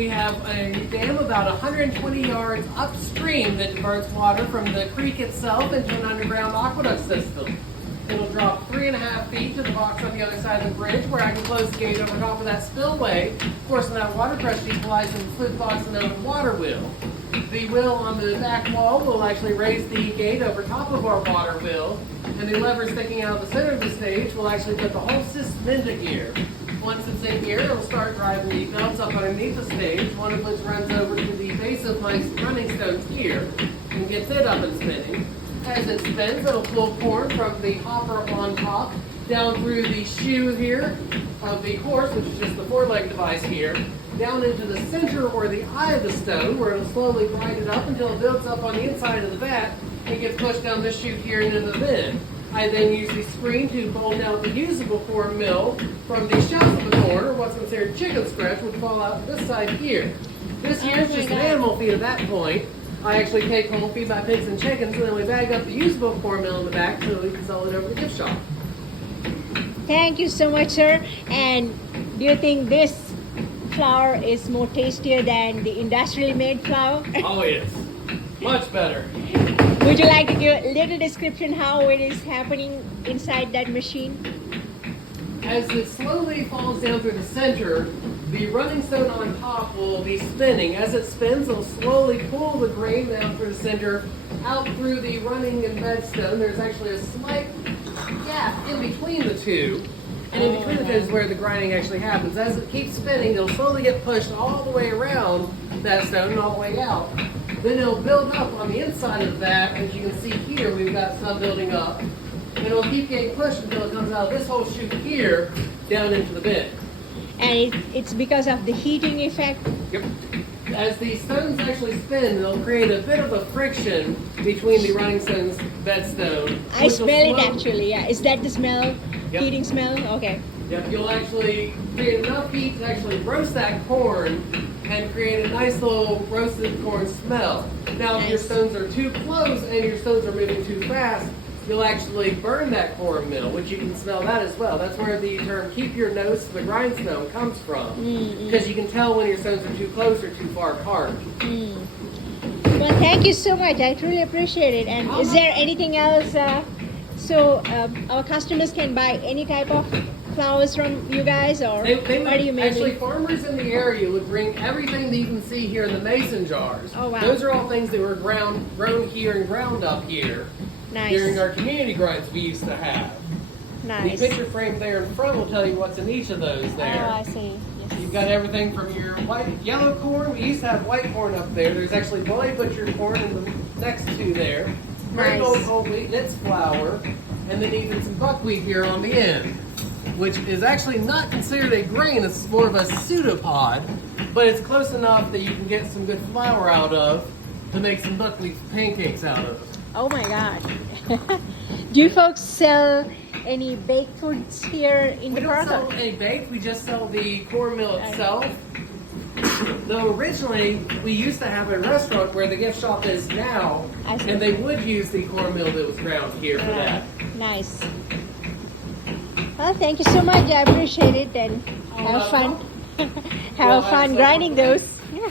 we have a dam about 120 yards upstream that diverts water from the creek itself into an underground aqueduct system. It'll drop 3.5 feet to the box on the other side of the bridge where I can close the gate over top of that spillway. Of course, when that water pressure equalizes in the fluke box and over the water wheel. The wheel on the back wall will actually raise the gate over top of our water wheel, and the lever sticking out of the center of the stage will actually put the whole system into gear. Once it's in gear, it'll start driving the belts up underneath the stage, one of which runs over to the base of my running stones here and gets it up and spinning. As it spins, it'll pull corn from the hopper on top down through the shoe here of the horse, which is just the four-leg device here, down into the center or the eye of the stone, where it'll slowly grind it up until it builds up on the inside of the vat and gets pushed down this chute here into the bin. I then use the screen to bolt out the usable corn mill from the shelf of the corn, or what's considered chicken scratch, would fall out this side here. This here is just an animal feed at that point. I actually take home, feed my pigs and chickens, and then we bag up the usable corn mill in the back so we can sell it over to the gift shop. Thank you so much, sir. And do you think this flour is more tastier than the industrially made flour? Oh yes, much better. Would you like to give a little description how it is happening inside that machine? As it slowly falls down through the center, the running stone on top will be spinning. As it spins, it'll slowly pull the grain down through the center, out through the running and bed stone. There's actually a slight gap in between the two, and in between the two is where the grinding actually happens. As it keeps spinning, it'll slowly get pushed all the way around that stone and all the way out. Then it'll build up on the inside of that. As you can see here, we've got some building up. And it'll keep getting pushed until it comes out of this whole chute here down into the bin. And it's because of the heating effect? Yep. As the stones actually spin, they'll create a bit of a friction between the running stone's bed stone. I smell it actually, yeah. Is that the smell? Yep. Heating smell? Okay. Yep, you'll actually create enough heat to actually roast that corn and create a nice little roasted corn smell. Now, if your stones are too close and your stones are moving too fast, you'll actually burn that corn mill, which you can smell that as well. That's where the term keep your nose to the grindstone comes from, because you can tell when your stones are too close or too far apart. Well, thank you so much. I truly appreciate it. And is there anything else? So our customers can buy any type of flowers from you guys, or They what do you make? actually, farmers in the area would bring everything that you can see here in the mason jars. Oh, wow. Those are all things that were grown here and ground up here. Nice. During our community grinds we used to have. Nice. The picture frame there in front will tell you what's in each of those there. Oh, I see. Yes. You've got everything from your yellow corn. We used to have white corn up there. There's actually boy butcher corn in the next two there. Very old whole wheat and its flour. And then even some buckwheat here on the end, which is actually not considered a grain. It's more of a pseudopod, but it's close enough that you can get some good flour out of to make some buckwheat pancakes out of. Oh my God. Do you folks sell any baked foods here in the park? We don't sell any baked, we just sell the corn mill itself. Though originally we used to have a restaurant where the gift shop is now, and they would use the corn mill that was ground here for that. Nice. Well, thank you so much. I appreciate it, and have fun. Have fun grinding those.